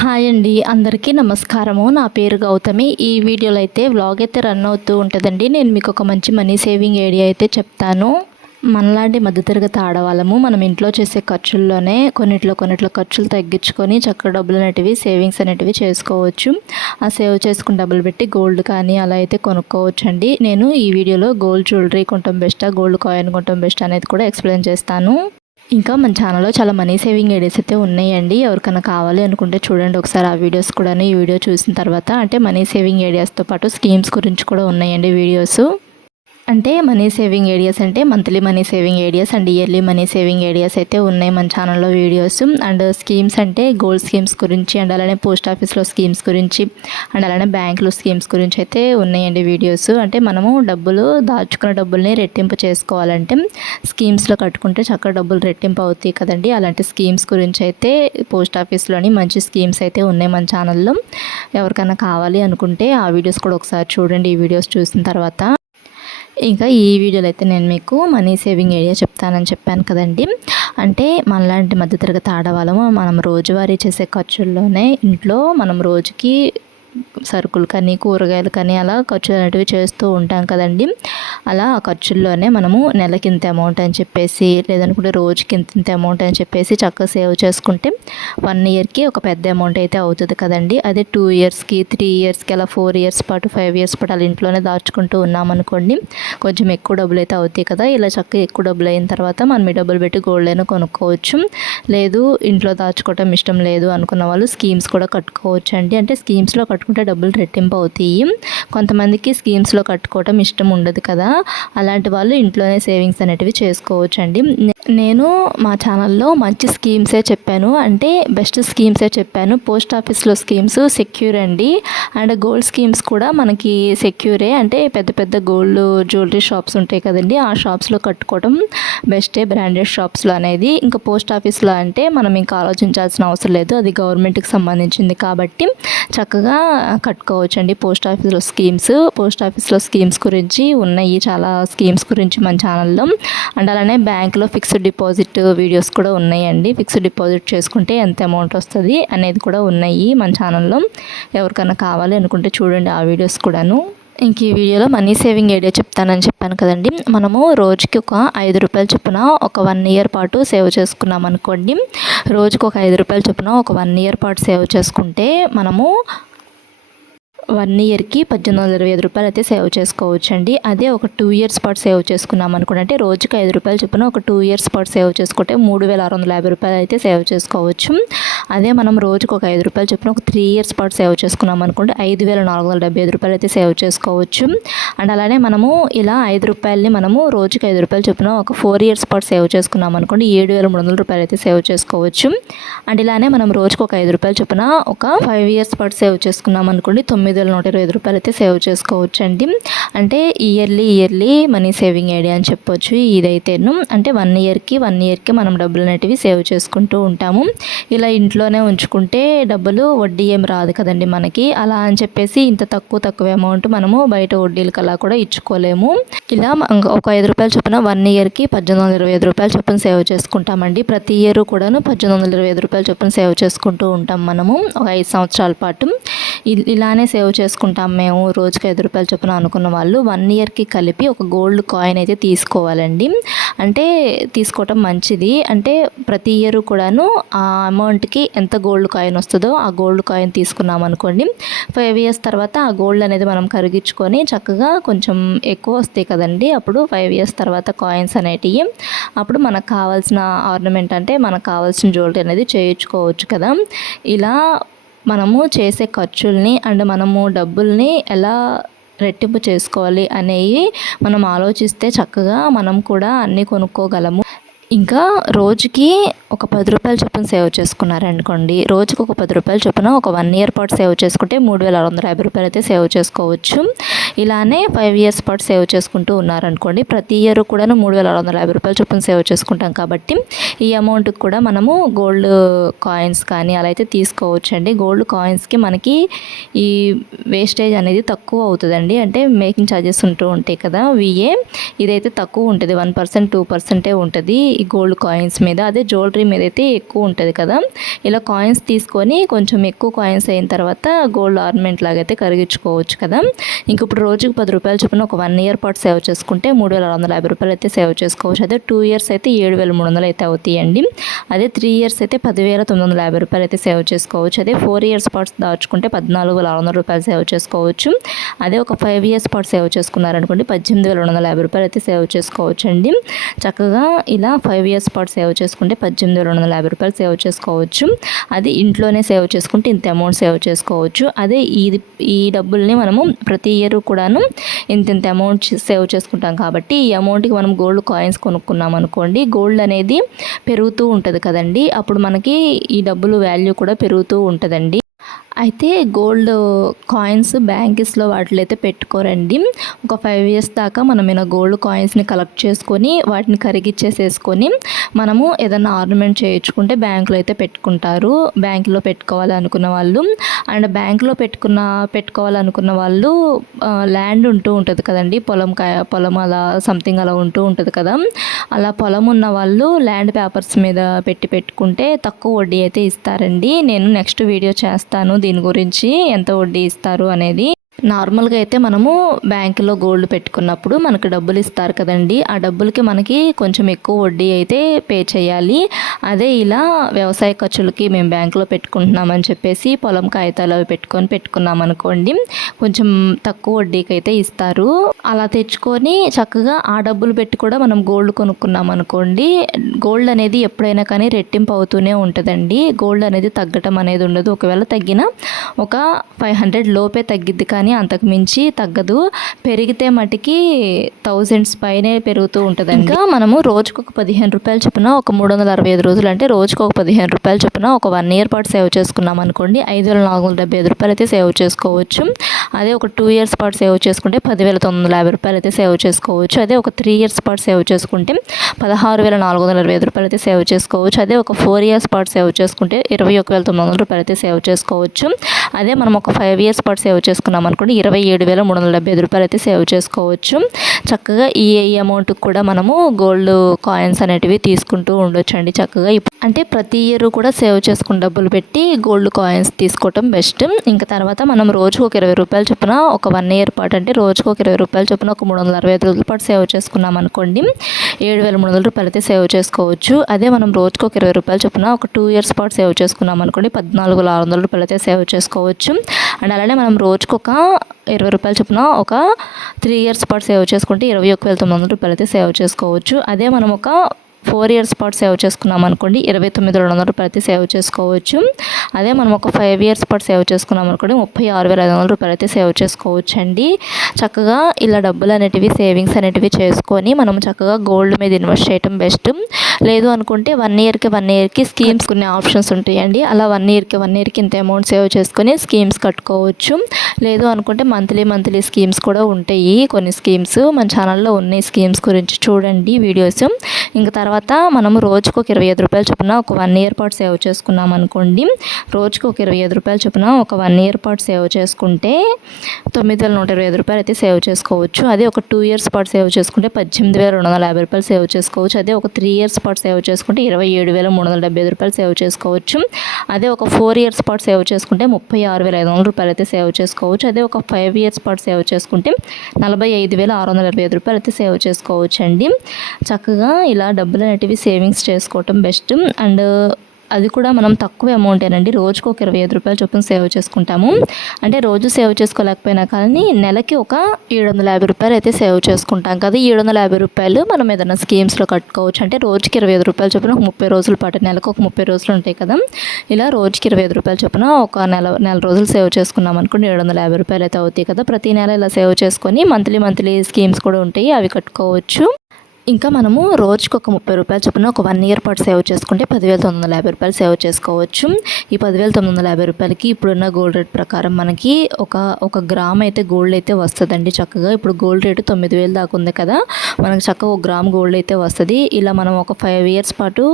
Hi అండి, అందరికీ నమస్కారము. నా పేరు గౌతమి. ఈ వీడియోలో అయితే వ్లాగ్ అయితే రన్ అవుతూ ఉంటుందండి. నేను మీకు ఒక మంచి మనీ సేవింగ్ ఐడియా అయితే చెప్తాను. మనలాంటి మధ్యతరగతి ఆడవాళ్ళము మనం ఇంట్లో చేసే ఖర్చుల్లోనే కొన్నిట్లో ఖర్చులు తగ్గించుకొని చక్కగా డబ్బులు అనేటివి సేవింగ్స్ అనేటివి చేసుకోవచ్చు. ఆ సేవ్ చేసుకున్న డబ్బులు పెట్టి గోల్డ్ కానీ అలా అయితే కొనుక్కోవచ్చు అండి. నేను ఈ వీడియోలో గోల్డ్ జ్యువెలరీ కొనటం బెస్టా, గోల్డ్ కాయిన్ కొనటం బెస్ట్ అనేది కూడా ఎక్స్ప్లెయిన్ చేస్తాను. ఇంకా మన ఛానల్లో చాలా మనీ సేవింగ్ ఐడియాస్ అయితే ఉన్నాయండి. ఎవరికైనా కావాలి అనుకుంటే చూడండి ఒకసారి ఆ వీడియోస్ కూడా. ఈ వీడియో చూసిన తర్వాత అంటే మనీ సేవింగ్ ఐడియాస్తో పాటు స్కీమ్స్ గురించి కూడా ఉన్నాయండి వీడియోస్. అంటే మనీ సేవింగ్ ఐడియాస్ అంటే monthly money saving ideas and yearly money saving ideas అయితే ఉన్నాయి మన ఛానల్లో వీడియోస్. అండ్ స్కీమ్స్ అంటే గోల్డ్ స్కీమ్స్ గురించి అండ్ అలానే పోస్ట్ ఆఫీస్లో స్కీమ్స్ గురించి అండ్ అలానే బ్యాంకులో స్కీమ్స్ గురించి అయితే ఉన్నాయండి వీడియోస్. అంటే మనము డబ్బులు దాచుకున్న డబ్బుల్ని రెట్టింపు చేసుకోవాలంటే స్కీమ్స్లో కట్టుకుంటే చక్కగా డబ్బులు రెట్టింపు అవుతాయి కదండి. అలాంటి స్కీమ్స్ గురించి అయితే పోస్ట్ ఆఫీస్లోని మంచి స్కీమ్స్ అయితే ఉన్నాయి మన ఛానల్లో. ఎవరికైనా కావాలి అనుకుంటే ఆ వీడియోస్ కూడా ఒకసారి చూడండి. ఈ వీడియోస్ చూసిన తర్వాత ఇంకా ఈ వీడియోలో అయితే నేను మీకు మనీ సేవింగ్ ఐడియా చెప్తానని చెప్పాను కదండి. అంటే మనలాంటి మధ్యతరగతి ఆడవాళ్ళము మనం రోజువారీ చేసే ఖర్చుల్లోనే ఇంట్లో మనం రోజుకి సరుకులు కానీ కూరగాయలు కానీ అలా ఖర్చులు అనేటివి చేస్తూ ఉంటాం కదండి. అలా ఆ ఖర్చుల్లోనే మనము నెలకి ఇంత అమౌంట్ అని చెప్పేసి లేదనుకుంటే రోజుకి ఇంత అమౌంట్ అని చెప్పేసి చక్కగా సేవ్ చేసుకుంటే 1 ఇయర్కి ఒక పెద్ద అమౌంట్ అయితే అవుతుంది కదండి. అదే 2 ఇయర్స్కి 3 ఇయర్స్కి అలా 4 ఇయర్స్ పాటు 5 ఇయర్స్ పాటు అలా ఇంట్లోనే దాచుకుంటూ ఉన్నామనుకోండి కొంచెం ఎక్కువ డబ్బులు అయితే అవుతాయి కదా. ఇలా చక్కగా ఎక్కువ డబ్బులు అయిన తర్వాత మనం ఈ డబ్బులు పెట్టి గోల్డ్ అయినా కొనుక్కోవచ్చు. లేదు ఇంట్లో దాచుకోవటం ఇష్టం లేదు అనుకున్న వాళ్ళు స్కీమ్స్ కూడా కట్టుకోవచ్చు అండి. అంటే స్కీమ్స్లో కట్టుకుంటే డబ్బులు రెట్టింపు అవుతాయి. కొంతమందికి స్కీమ్స్లో కట్టుకోవటం ఇష్టం ఉండదు కదా. అలాంటి వాళ్ళు ఇంట్లోనే సేవింగ్స్ అనేటివి చేసుకోవచ్చు అండి. నేను మా ఛానల్లో మంచి స్కీమ్సే చెప్పాను, అంటే బెస్ట్ స్కీమ్సే చెప్పాను. పోస్ట్ ఆఫీస్లో స్కీమ్స్ సెక్యూర్ అండి. అండ్ గోల్డ్ స్కీమ్స్ కూడా మనకి సెక్యూరే. అంటే పెద్ద పెద్ద గోల్డ్ జ్యువెలరీ షాప్స్ ఉంటాయి కదండి, ఆ షాప్స్లో కట్టుకోవడం బెస్టే, బ్రాండెడ్ షాప్స్లో అనేది. ఇంకా పోస్ట్ ఆఫీస్లో అంటే మనం ఇంకా ఆలోచించాల్సిన అవసరం లేదు, అది గవర్నమెంట్కి సంబంధించింది కాబట్టి చక్కగా కట్టుకోవచ్చు అండి పోస్ట్ ఆఫీస్లో స్కీమ్స్ గురించి ఉన్నాయి, చాలా స్కీమ్స్ గురించి మన ఛానల్లో. అండ్ అలానే బ్యాంకులో ఫిక్స్డ్ డిపాజిట్ వీడియోస్ కూడా ఉన్నాయండి. ఫిక్స్డ్ డిపాజిట్ చేసుకుంటే ఎంత అమౌంట్ వస్తుంది అనేది కూడా ఉన్నాయి మన ఛానల్లో. ఎవరికైనా కావాలి అనుకుంటే చూడండి ఆ వీడియోస్ కూడాను. ఇంక ఈ వీడియోలో మనీ సేవింగ్ ఐడియా చెప్తానని చెప్పాను కదండి. మనము రోజుకి ఒక 5 రూపాయల చొప్పున ఒక 1 ఇయర్ పాటు సేవ్ చేసుకున్నాం అనుకోండి. రోజుకి ఒక 5 రూపాయల చొప్పున ఒక 1 ఇయర్ పాటు సేవ్ చేసుకుంటే మనము 1 ఇయర్కి 1825 రూపాయలు అయితే సేవ్ చేసుకోవచ్చు అండి. అదే ఒక 2 ఇయర్స్ పాటు సేవ్ చేసుకున్నాం అనుకోండి, అంటే రోజుకి 5 రూపాయలు చొప్పున ఒక 2 ఇయర్స్ పాటు సేవ్ చేసుకుంటే 3650 రూపాయలు అయితే సేవ్ చేసుకోవచ్చు. అదే మనం రోజుకి ఒక 5 రూపాయలు చొప్పున ఒక 3 ఇయర్స్ పాటు సేవ్ చేసుకున్నాం అనుకోండి 5475 రూపాయలు అయితే సేవ్ చేసుకోవచ్చు. అండ్ అలానే మనము ఇలా 5 రూపాయలని మనము రోజుకి 5 రూపాయలు చొప్పున ఒక 4 ఇయర్స్ పాటు సేవ్ చేసుకున్నాం అనుకోండి 7300 రూపాయలు అయితే సేవ్ చేసుకోవచ్చు. అండ్ ఇలానే మనం రోజుకి ఒక 5 రూపాయలు చొప్పున ఒక 5 ఇయర్స్ పాటు సేవ్ చేసుకున్నాం అనుకోండి 9125 రూపాయలు అయితే సేవ్ చేసుకోవచ్చు అండి. అంటే ఇయర్లీ మనీ సేవింగ్ ఐడియా అని చెప్పొచ్చు ఇదైతేను. అంటే 1 ఇయర్కి మనం డబ్బులు అనేటివి సేవ్ చేసుకుంటూ ఉంటాము. ఇలా ఇంట్లోనే ఉంచుకుంటే డబ్బులు వడ్డీ ఏం రాదు కదండి మనకి. అలా అని చెప్పేసి ఇంత తక్కువ అమౌంట్ మనము బయట వడ్డీలకు అలా కూడా ఇచ్చుకోలేము. ఇలా ఒక 5 రూపాయల చొప్పున 1 ఇయర్కి 1825 రూపాయల చొప్పున సేవ్ చేసుకుంటామండి. ప్రతి ఇయర్ కూడాను 1825 రూపాయల చొప్పున సేవ్ చేసుకుంటూ ఉంటాం మనము ఒక 5 సంవత్సరాల పాటు. ఇలానే సేవ్ చేసుకుంటాం మేము రోజుకి 5 రూపాయల చొప్పున అనుకున్న వాళ్ళు 1 ఇయర్కి కలిపి ఒక గోల్డ్ కాయిన్ అయితే తీసుకోవాలండి. అంటే తీసుకోవటం మంచిది. అంటే ప్రతి ఇయర్ కూడాను ఆ అమౌంట్కి ఎంత గోల్డ్ కాయిన్ వస్తుందో ఆ గోల్డ్ కాయిన్ తీసుకున్నాం అనుకోండి 5 ఇయర్స్ తర్వాత ఆ గోల్డ్ అనేది మనం కరిగించుకొని చక్కగా కొంచెం ఎక్కువ వస్తాయి కదండి. అప్పుడు 5 ఇయర్స్ తర్వాత కాయిన్స్ అనేటివి అప్పుడు మనకు కావాల్సిన ఆర్నమెంట్ అంటే మనకు కావాల్సిన జ్యువెలరీ అనేది చేయించుకోవచ్చు కదా. ఇలా మనము చేసే ఖర్చుల్ని అండ్ మనము డబ్బుల్ని ఎలా రెట్టింపు చేసుకోవాలి అనేవి మనం ఆలోచిస్తే చక్కగా మనం కూడా అన్నీ కొనుక్కోగలము. ఇంకా రోజుకి ఒక 10 రూపాయల చొప్పున సేవ్ చేసుకున్నారనుకోండి, రోజుకి ఒక 10 రూపాయల చొప్పున ఒక 1 ఇయర్ పాటు సేవ్ చేసుకుంటే 3650 రూపాయలు అయితే సేవ్ చేసుకోవచ్చు. ఇలానే 5 ఇయర్స్ పాటు సేవ్ చేసుకుంటూ ఉన్నారనుకోండి, ప్రతి ఇయర్ కూడా 3650 రూపాయలు చొప్పున సేవ్ చేసుకుంటాం కాబట్టి ఈ అమౌంట్కి కూడా మనము గోల్డ్ కాయిన్స్ కానీ అలా అయితే తీసుకోవచ్చండి. గోల్డ్ కాయిన్స్కి మనకి ఈ వేస్టేజ్ అనేది తక్కువ అవుతుందండి. అంటే మేకింగ్ ఛార్జెస్ ఉంటూ ఉంటాయి కదా, ఇదైతే తక్కువ ఉంటుంది, 1% 2% ఉంటుంది ఈ గోల్డ్ కాయిన్స్ మీద. అదే జ్యువెలరీ మీద అయితే ఎక్కువ ఉంటుంది కదా. ఇలా కాయిన్స్ తీసుకొని కొంచెం ఎక్కువ కాయిన్స్ అయిన తర్వాత గోల్డ్ ఆర్నమెంట్ లాగా అయితే కరిగించుకోవచ్చు కదా. ఇంక ఇప్పుడు రోజుకి 10 రూపాయలు చొప్పున ఒక 1 ఇయర్ పాటు సేవ్ చేసుకుంటే 3650 రూపాయలు అయితే సేవ్ చేసుకోవచ్చు. అదే 2 ఇయర్స్ అయితే 7300 అయితే అవుతాయండి. అదే 3 ఇయర్స్ అయితే 10950 రూపాయలు అయితే సేవ్ చేసుకోవచ్చు. అదే 4 ఇయర్స్ పాటు దాచుకుంటే 14600 రూపాయలు సేవ్ చేసుకోవచ్చు. అదే ఒక 5 ఇయర్స్ పాటు సేవ్ చేసుకున్నారనుకోండి 18250 రూపాయలు అయితే సేవ్ చేసుకోవచ్చు అండి. చక్కగా ఇలా 5 ఇయర్స్ పాటు సేవ్ చేసుకుంటే 18250 రూపాయలు సేవ్ చేసుకోవచ్చు. అది ఇంట్లోనే సేవ్ చేసుకుంటే ఇంత అమౌంట్ సేవ్ చేసుకోవచ్చు. అదే ఈ డబ్బుల్ని మనము ప్రతి ఇయర్ కూడాను ఇంత అమౌంట్ సేవ్ చేసుకుంటాం కాబట్టి ఈ అమౌంట్కి మనం గోల్డ్ కాయిన్స్ కొనుక్కున్నాం అనుకోండి, గోల్డ్ అనేది పెరుగుతూ ఉంటుంది కదండి, అప్పుడు మనకి ఈ డబ్బులు వాల్యూ కూడా పెరుగుతూ ఉంటుందండి. అయితే గోల్డ్ కాయిన్స్ బ్యాంక్స్లో వాటిలో అయితే పెట్టుకోరండి. ఒక 5 ఇయర్స్ దాకా మనం ఇలా గోల్డ్ కాయిన్స్ని కలెక్ట్ చేసుకొని వాటిని కరిగిచ్చేసేసుకొని మనము ఏదైనా ఆర్నమెంట్ చేయించుకుంటే బ్యాంకులో అయితే పెట్టుకుంటారు. బ్యాంకులో పెట్టుకోవాలనుకున్న వాళ్ళు అండ్ బ్యాంకులో పెట్టుకోవాలనుకున్న వాళ్ళు ల్యాండ్ ఉంటూ ఉంటుంది కదండి, పొలం అలా సంథింగ్ అలా ఉంటూ ఉంటుంది కదా, అలా పొలం ఉన్న వాళ్ళు ల్యాండ్ పేపర్స్ మీద పెట్టుకుంటే తక్కువ వడ్డీ అయితే ఇస్తారండి. నేను నెక్స్ట్ వీడియో చేస్తాను దీని గురించి, ఎంత వడ్డీ ఇస్తారు అనేది. నార్మల్గా అయితే మనము బ్యాంకులో గోల్డ్ పెట్టుకున్నప్పుడు మనకు డబ్బులు ఇస్తారు కదండి, ఆ డబ్బులకి మనకి కొంచెం ఎక్కువ వడ్డీ అయితే పే చేయాలి. అదే ఇలా వ్యవసాయ ఖర్చులకి మేము బ్యాంకులో పెట్టుకుంటున్నామని చెప్పేసి పొలం కాగితాలు అవి పెట్టుకున్నాం అనుకోండి, కొంచెం తక్కువ వడ్డీకి అయితే ఇస్తారు. అలా తెచ్చుకొని చక్కగా ఆ డబ్బులు పెట్టి కూడా మనం గోల్డ్ కొనుక్కున్నాం అనుకోండి, గోల్డ్ అనేది ఎప్పుడైనా కానీ రెట్టింపు అవుతూనే ఉంటుందండి. గోల్డ్ అనేది తగ్గటం అనేది ఉండదు. ఒకవేళ తగ్గినా ఒక 500 లోపే తగ్గిద్ది కానీ అంతకు మించి తగ్గదు. పెరిగితే మటుకి 1000s పైనే పెరుగుతూ ఉంటుంది. ఇంకా మనము రోజుకు ఒక 15 రూపాయలు చొప్పున ఒక 365 రోజులు అంటే రోజుకు ఒక 15 రూపాయలు చొప్పున ఒక 1 ఇయర్ పాటు సేవ్ చేసుకున్నాం అనుకోండి 5475 రూపాయలు అయితే సేవ్ చేసుకోవచ్చు. అదే ఒక 2 ఇయర్స్ పాటు సేవ్ చేసుకుంటే 10950 రూపాయలు అయితే సేవ్ చేసుకోవచ్చు. అదే ఒక 3 ఇయర్స్ పాటు సేవ్ చేసుకుంటే 16425 రూపాయలు అయితే సేవ్ చేసుకోవచ్చు. అదే ఒక 4 ఇయర్స్ పాటు సేవ్ చేసుకుంటే 21900 రూపాయలు అయితే సేవ్ చేసుకోవచ్చు. అదే మనం ఒక 5 ఇయర్స్ పాటు సేవ్ చేసుకున్నాం అనుకోండి 27375 రూపాయలు అయితే సేవ్ చేసుకోవచ్చు. చక్కగా ఈ అమౌంట్కి కూడా మనము గోల్డ్ కాయిన్స్ అనేటివి తీసుకుంటూ ఉండొచ్చు అండి. చక్కగా అంటే ప్రతి ఇయర్ కూడా సేవ్ చేసుకుని డబ్బులు పెట్టి గోల్డ్ కాయిన్స్ తీసుకోవటం బెస్ట్. ఇంకా తర్వాత మనం రోజుకు ఒక 20 రూపాయలు చొప్పున ఒక 1 ఇయర్ పాటు అంటే రోజుకు ఒక 20 రూపాయలు చొప్పున ఒక 365 రోజుల పాటు సేవ్ చేసుకున్నాం అనుకోండి 7300 రూపాయలు అయితే సేవ్ చేసుకోవచ్చు. అదే మనం రోజుకు ఒక 20 రూపాయలు చొప్పున ఒక 2 ఇయర్స్ పాటు సేవ్ చేసుకున్నాం అనుకోండి 14600 రూపాయలు అయితే సేవ్ చేసుకోవచ్చు. అండ్ అలానే మనం రోజుకు ఒక 20 రూపాయలు చొప్పున ఒక 3 ఇయర్స్ పాటు సేవ్ చేసుకుంటే 21900 రూపాయలు అయితే సేవ్ చేసుకోవచ్చు. అదే మనం ఒక 4 ఇయర్స్ పాటు సేవ్ చేసుకున్నాం అనుకోండి 29200 రూపాయలు అయితే సేవ్ చేసుకోవచ్చు. అదే మనం ఒక 5 ఇయర్స్ పాటు సేవ్ చేసుకున్నాం అనుకోండి 36500 రూపాయలు అయితే సేవ్ చేసుకోవచ్చు అండి. చక్కగా ఇలా డబ్బులు అనేటివి సేవింగ్స్ అనేటివి చేసుకొని మనం చక్కగా గోల్డ్ మీద ఇన్వెస్ట్ చేయడం బెస్ట్. లేదు అనుకుంటే 1 ఇయర్కి స్కీమ్స్ కొన్ని ఆప్షన్స్ ఉంటాయండి. అలా 1 ఇయర్కి ఇంత అమౌంట్ సేవ్ చేసుకొని స్కీమ్స్ కట్టుకోవచ్చు. లేదు అనుకుంటే మంత్లీ స్కీమ్స్ కూడా ఉంటాయి. కొన్ని స్కీమ్స్ మన ఛానల్లో ఉన్నాయి, స్కీమ్స్ గురించి చూడండి వీడియోస్. ఇంకా తర్వాత మనం రోజుకు ఒక 25 రూపాయలు చొప్పున ఒక 1 ఇయర్ పాటు సేవ్ చేసుకున్నాం అనుకోండి రోజుకు ఒక 25 రూపాయలు చొప్పున ఒక 1 ఇయర్ పాటు సేవ్ చేసుకుంటే 9125 రూపాయలు అయితే సేవ్ చేసుకోవచ్చు. అదే ఒక 2 ఇయర్స్ పాటు సేవ్ చేసుకుంటే 18250 రూపాయలు సేవ్ చేసుకోవచ్చు. అదే ఒక 3 ఇయర్స్ పాటు సేవ్ చేసుకుంటే 27375 రూపాయలు సేవ్ చేసుకోవచ్చు. అదే ఒక 4 ఇయర్స్ పాటు సేవ్ చేసుకుంటే 36500 రూపాయలు అయితే సేవ్ చేసుకోవచ్చు. అదే ఒక 5 ఇయర్స్ పాటు సేవ్ చేసుకుంటే 45625 రూపాయలు అయితే సేవ్ చేసుకోవచ్చు అండి. చక్కగా ఇలా డబ్బులు అనేటివి సేవింగ్స్ చేసుకోవటం బెస్ట్. అండ్ అది కూడా మనం తక్కువ అమౌంటేనండి. రోజుకు ఒక 25 రూపాయలు చొప్పున సేవ్ చేసుకుంటాము. అంటే రోజు సేవ్ చేసుకోలేకపోయినా కానీ నెలకి ఒక 750 రూపాయలు అయితే సేవ్ చేసుకుంటాం కదా. 750 రూపాయలు మనం ఏదైనా స్కీమ్స్లో కట్టుకోవచ్చు. అంటే రోజుకి 25 రూపాయలు చొప్పున 30 రోజుల పాటు, నెలకు ఒక 30 రోజులు ఉంటాయి కదా, ఇలా రోజుకి 25 రూపాయలు చొప్పున ఒక నెల రోజులు సేవ్ చేసుకున్నాం అనుకోండి 750 రూపాయలు అయితే అవుతాయి కదా. ప్రతి నెల ఇలా సేవ్ చేసుకొని మంత్లీ స్కీమ్స్ కూడా ఉంటాయి, అవి కట్టుకోవచ్చు. ఇంకా మనము రోజుకి ఒక 30 రూపాయలు చొప్పున ఒక 1 ఇయర్ పాటు సేవ్ చేసుకుంటే 10,950 రూపాయలు సేవ్ చేసుకోవచ్చు. ఈ 10,950 రూపాయలకి ఇప్పుడున్న గోల్డ్ రేట్ ప్రకారం మనకి ఒక గ్రామ్ అయితే గోల్డ్ అయితే వస్తుందండి చక్కగా. ఇప్పుడు గోల్డ్ రేటు 9,000 దాకా ఉంది కదా, మనకు చక్కగా 1 గ్రామ్ గోల్డ్ అయితే వస్తుంది. ఇలా మనం ఒక 5 ఇయర్స్ పాటు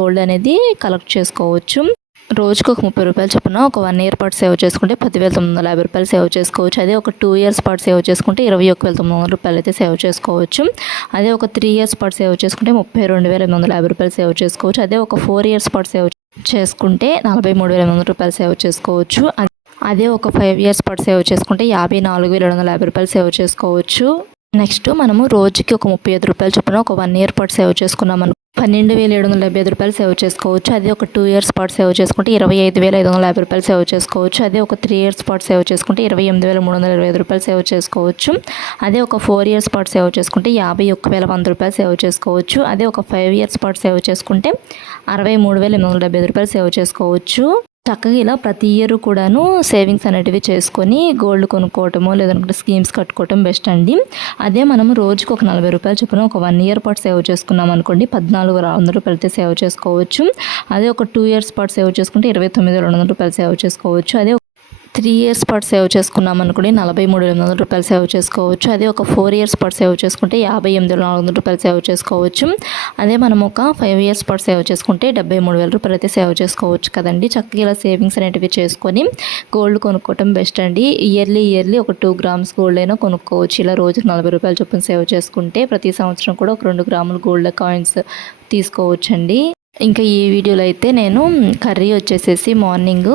గోల్డ్ అనేది కలెక్ట్ చేసుకోవచ్చు. రోజుకు ఒక 30 రూపాయలు చొప్పున ఒక 1 ఇయర్ పాటు సేవ్ చేసుకుంటే 10,950 రూపాయలు సేవ్ చేసుకోవచ్చు. అదే ఒక 2 ఇయర్స్ పాటు సేవ్ చేసుకుంటే 21,900 రూపాయలు అయితే సేవ్ చేసుకోవచ్చు. అదే ఒక 3 ఇయర్స్ పాటు సేవ్ చేసుకుంటే 32,850 రూపాయలు సేవ్ చేసుకోవచ్చు. అదే ఒక 4 ఇయర్స్ పాటు సేవ్ చేసుకుంటే 43,800 రూపాయలు సేవ్ చేసుకోవచ్చు. అదే ఒక 5 ఇయర్స్ పాటు సేవ్ చేసుకుంటే 54,750 రూపాయలు సేవ్ చేసుకోవచ్చు. నెక్స్ట్ మనము రోజుకి ఒక 35 రూపాయలు చొప్పున ఒక 1 ఇయర్ పాటు సేవ్ చేసుకున్నాం 12,775 రూపాయలు సేవ్ చేసుకోవచ్చు. అదే ఒక 2 ఇయర్స్ పాటు సేవ్ చేసుకుంటే 25,550 రూపాయలు సేవ్ చేసుకోవచ్చు. అదే ఒక 3 ఇయర్స్ పాటు సేవ్ చేసుకుంటే 28,325 రూపాయలు సేవ్ చేసుకోవచ్చు. అదే ఒక 4 ఇయర్స్ పాటు సేవ్ చేసుకుంటే 51,100 రూపాయలు సేవ్ చేసుకోవచ్చు. అదే ఒక 5 ఇయర్స్ పాటు సేవ్ చేసుకుంటే 63,875 రూపాయలు సేవ్ చేసుకోవచ్చు. చక్కగా ఇలా ప్రతి ఇయర్ కూడాను సేవింగ్స్ అనేటివి చేసుకొని గోల్డ్ కొనుక్కోవటమో లేదంటే స్కీమ్స్ కట్టుకోవటం బెస్ట్ అండి. అదే మనం రోజుకు ఒక 40 రూపాయలు చొప్పున ఒక 1 ఇయర్ పాటు సేవ్ చేసుకున్నాం అనుకోండి 14,600 రూపాయలు అయితే సేవ్ చేసుకోవచ్చు. అదే ఒక 2 ఇయర్స్ పాటు సేవ్ చేసుకుంటే 29,200 రూపాయలు సేవ్ చేసుకోవచ్చు. అదే 3 ఇయర్స్ పాటు సేవ్ చేసుకున్నాం అనుకోండి 43,800 రూపాయలు సేవ్ చేసుకోవచ్చు. అదే ఒక 4 ఇయర్స్ పాటు సేవ్ చేసుకుంటే 58,400 రూపాయలు సేవ్ చేసుకోవచ్చు. అదే మనం ఒక 5 ఇయర్స్ పాటు సేవ్ చేసుకుంటే 73,000 రూపాయలు అయితే సేవ్ చేసుకోవచ్చు కదండి. చక్కగా ఇలా సేవింగ్స్ అనేటివి చేసుకొని గోల్డ్ కొనుక్కోవటం బెస్ట్ అండి. ఇయర్లీ ఒక 2 గ్రామ్స్ గోల్డ్ అయినా కొనుక్కోవచ్చు. ఇలా రోజుకు 40 రూపాయలు చొప్పున సేవ్ చేసుకుంటే ప్రతి సంవత్సరం కూడా ఒక 2 గ్రాముల గోల్డ్ కాయిన్స్ తీసుకోవచ్చండి. ఇంకా ఈ వీడియోలో అయితే నేను కర్రీ వచ్చేసేసి మార్నింగ్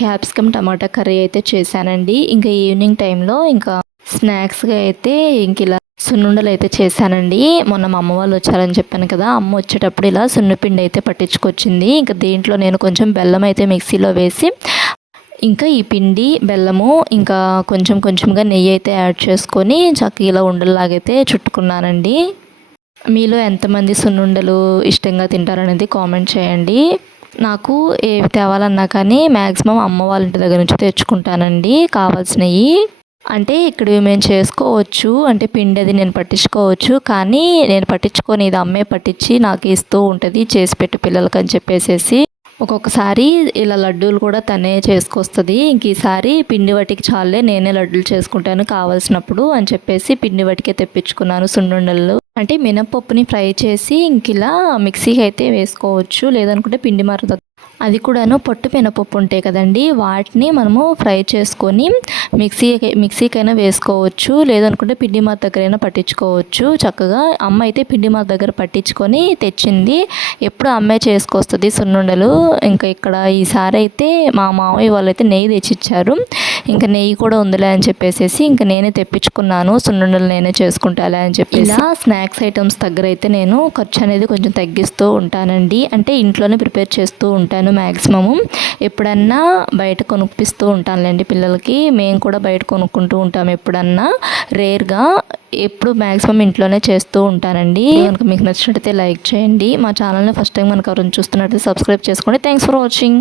క్యాప్సికమ్ టమాటా కర్రీ అయితే చేశానండి. ఇంకా ఈవినింగ్ టైంలో ఇంకా స్నాక్స్గా అయితే ఇంక ఇలా సున్నుండలు అయితే చేశానండి. మొన్న మా అమ్మ వాళ్ళు వచ్చారని చెప్పాను కదా, అమ్మ వచ్చేటప్పుడు ఇలా సున్నుపిండి అయితే పట్టించుకొచ్చింది. ఇంకా దీంట్లో నేను కొంచెం బెల్లం అయితే మిక్సీలో వేసి ఇంకా ఈ పిండి బెల్లము ఇంకా కొంచెంగా నెయ్యి అయితే యాడ్ చేసుకొని చక్కగా ఇలా ఉండలాగైతే చుట్టుకున్నానండి. మీలో ఎంతమంది సున్నుండలు ఇష్టంగా తింటారనేది కామెంట్ చేయండి. నాకు ఏవి తేవాలన్నా కానీ మ్యాక్సిమం అమ్మ వాళ్ళ ఇంటి దగ్గర నుంచి తెచ్చుకుంటానండి కావాల్సినవి. అంటే ఇక్కడ మేము చేసుకోవచ్చు, అంటే పిండి అది నేను పట్టించుకోవచ్చు, కానీ నేను పట్టించుకొని ఇది అమ్మే పట్టించి నాకు ఇస్తూ ఉంటుంది చేసి పెట్టు పిల్లలకి అని చెప్పేసి. ఒక్కొక్కసారి ఇలా లడ్డూలు కూడా తనే చేసుకొస్తుంది. ఇంక ఈసారి పిండి వటికి చాలే నేనే లడ్డూలు చేసుకుంటాను కావాల్సినప్పుడు అని చెప్పేసి పిండి వటికే తెప్పించుకున్నాను సున్నుండలు. అంటే మినపప్పుని ఫ్రై చేసి ఇంక ఇలా మిక్సీకి అయితే వేసుకోవచ్చు, లేదనుకుంటే పిండి మరద అది కూడాను పొట్టు మినపప్పు ఉంటాయి కదండి, వాటిని మనము ఫ్రై చేసుకొని మిక్సీకైనా వేసుకోవచ్చు, లేదనుకుంటే పిండి మాత దగ్గరైనా పట్టించుకోవచ్చు. చక్కగా అమ్మ అయితే పిండి మాత దగ్గర పట్టించుకొని తెచ్చింది. ఎప్పుడు అమ్మే చేసుకొస్తుంది సున్నుండలు. ఇంకా ఇక్కడ ఈసారి అయితే మా మామయ్య వాళ్ళైతే నెయ్యి తెచ్చిచ్చారు. ఇంకా నెయ్యి కూడా ఉందిలే అని చెప్పేసి ఇంకా నేనే తెప్పించుకున్నాను. సున్నుండలు నేనే చేసుకుంటాలే అని చెప్పి ఇలా స్నాక్స్ ఐటమ్స్ దగ్గర అయితే నేను ఖర్చు అనేది కొంచెం తగ్గిస్తూ ఉంటానండి. అంటే ఇంట్లోనే ప్రిపేర్ చేస్తూ ఉంటాను మ్యాక్సిమము. ఎప్పుడన్నా బయట కొనుక్కిస్తూ ఉంటానులేండి పిల్లలకి. మేము కూడా బయట కొనుక్కుంటూ ఉంటాము ఎప్పుడన్నా, రేర్గా. ఎప్పుడు మ్యాక్సిమం ఇంట్లోనే చేస్తూ ఉంటానండి. కనుక మీకు నచ్చినట్టయితే లైక్ చేయండి. మా ఛానల్ని ఫస్ట్ టైం మనకు ఎవరైనా చూస్తున్నట్టయితే సబ్స్క్రైబ్ చేసుకోండి. Thanks for watching.